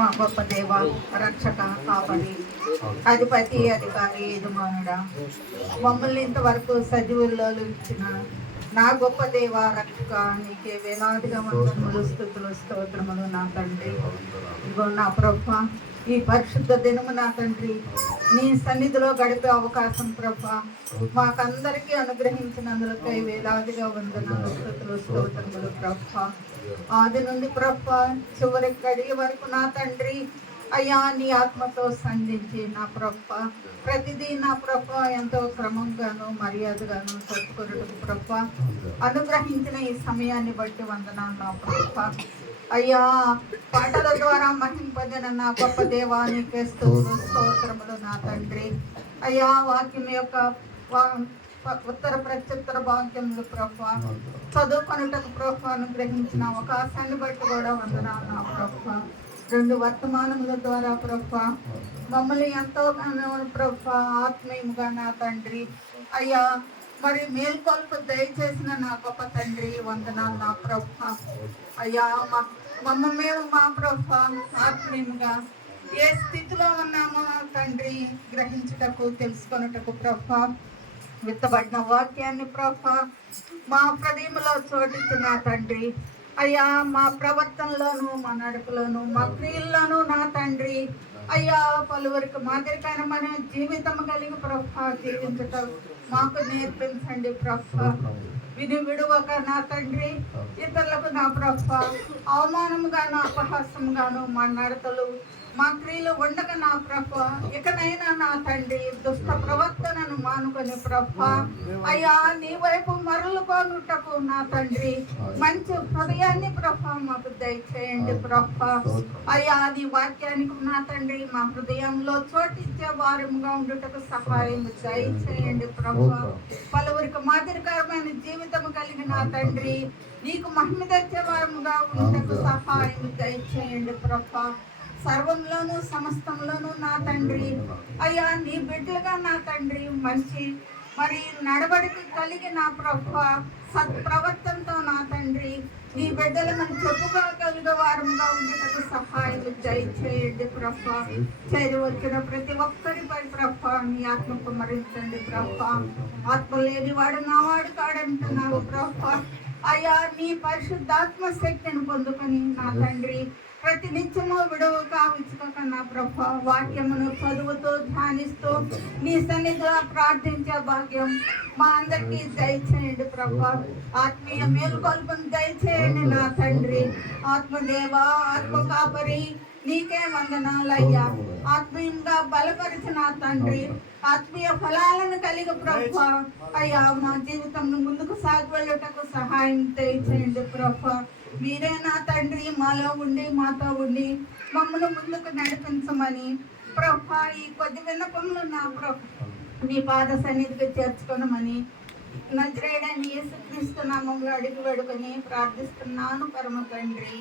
మా గొప్ప దేవ, రక్షక, కాపరి, అధిపతి, అధికారి, యజమానుడా, మమ్మల్ని ఇంతవరకు సజీవుల్లో ఇచ్చిన నా గొప్ప దేవ, రక్షక, నీకే వేలాదిగా వందనములు, స్తుతులు, స్తోత్రములు నా తండ్రి. ఇదిగో నా ప్రభువా, ఈ పరిశుద్ధ దినము నా తండ్రి నీ సన్నిధిలో గడిపే అవకాశం ప్రభువా మాకందరికీ అనుగ్రహించినందులకై వేలాదిగా వందనాలు, స్తుతులు, స్తోత్రములు ప్రభువా. ఆది నుండి ప్రభువా చివరి గడియ వరకు నా తండ్రి అయ్యా నీ ఆత్మతో సంధించి నా ప్రభువా ప్రతిదీ నా ప్రభువా ఎంతో క్రమంగాను మర్యాదగాను చదువుకున్నట్టు ప్రభువా అనుగ్రహించిన ఈ సమయాన్ని బట్టి వందనాలు నా ప్రభువా. అయ్యా పాటల ద్వారా మహింపదిన నా గొప్ప దేవానికి స్తోత్రములు నా తండ్రి. అయ్యా వాక్యం యొక్క ఉత్తర ప్రత్యుత్తర వాక్యములు ప్రభువా చదువుకొనుటకు ప్రభువా అనుగ్రహించిన అవకాశాన్ని బట్టి కూడా వందనాలు నా ప్రభువా. 2 వర్తమానముల ద్వారా ప్రభువా మమ్మల్ని ఎంతోగానో ప్రభువా ఆత్మీయంగా నా తండ్రి అయ్యా మరి మేల్కొల్పు దయచేసిన నా గొప్ప తండ్రి వందనాలు నా ప్రభువా. అయ్యా మేము మా ప్రభువా ఆత్మీయంగా ఏ స్థితిలో ఉన్నామో తండ్రి గ్రహించుటకు తెలుసుకొనుటకు ప్రభువా విత్తబడిన వాక్యాన్ని ప్రభువా మా హృదయంలో చోటించిన తండ్రి అయ్యా మా ప్రవర్తనలోను మా నడకలోను మా క్రియల్లోనూ నా తండ్రి అయ్యా పలువురికి మాదిరికరమైన జీవితం కలిగి ప్రభువా జీవించటం మాకు నేర్పించండి ప్రభువా. విని విడువక నా తండ్రి ఇతరులకు నా ప్రభువా అవమానముగాను అపహాసంగాను మా నడతలు మా క్రియలు ఉండక నా ప్రభువా ఇకనైనా నా తండ్రి దుష్ట ప్రవర్తనను మానుకొని ప్రభువా అయ్యా నీ వైపు మరలుకొనుటకు నా తండ్రి మంచి హృదయాన్ని ప్రభువా మాకు దయచేయండి ప్రభువా. అయ్యా నీ వాక్యానికి నా తండ్రి మా హృదయంలో చోటిచ్చే వారముగా ఉండుటకు సహాయం దయచేయండి ప్రభువా. పలువురికి మాదిరికరమైన జీవితం కలిగిన నా తండ్రి నీకు మహిమ తెచ్చే వారముగా ఉండుటకు సహాయం దయచేయండి ప్రభువా. సర్వంలోనూ సమస్తంలోనూ నా తండ్రి అయ్యా నీ బిడ్డలుగా నా తండ్రి మంచి మరి నడవడిక కలిగి నా ప్రభువా సత్ప్రవర్తనతో నా తండ్రి నీ బిడ్డలు మనం చెప్పుకోగలిగే వారంగా ఉండేటకు సహాయం దయచేయండి ప్రభువా. చేరి వచ్చిన ప్రతి ఒక్కరిపై ప్రభువా నీ ఆత్మ కుమ్మరించండి ప్రభువా. ఆత్మ లేని వాడు నా వాడు కాడంటున్నావు ప్రభువా. అయ్యా నీ పరిశుద్ధాత్మ శక్తిని పొందుకొని నా తండ్రి ప్రతి నిత్యము విడవక విచ్చుకోక నా ప్రభా వాక్యమును చదువుతూ ధ్యానిస్తూ నీ సన్నిధిలో ప్రార్థించే భాగ్యం మా అందరికీ దయచేయండి ప్రభా. ఆత్మీయ మేలుకొల్పును దయచేయండి నా తండ్రి. ఆత్మదేవ ఆత్మ కాపరి నీకే వందనాలయ్యా. ఆత్మీయంగా బలపరిచిన తండ్రి ఆత్మీయ ఫలాలను కలిగి ప్రభా అయ్యా మా జీవితంను ముందుకు సాగి వెళ్ళటకు సహాయం దయచేయండి ప్రభా. మీరే నా తండ్రి మాలో ఉండి మాతో ఉండి మమ్మల్ని ముందుకు నడిపించమని ప్రభా ఈ కొద్ది విన్నపములు నా ప్రభా నీ పాద సన్నిధికి చేర్చుకోనమని నజరేయుడైన యేసుక్రీస్తు నామములో అడిగి వేడుకొని ప్రార్థిస్తున్నాను పరమ తండ్రి.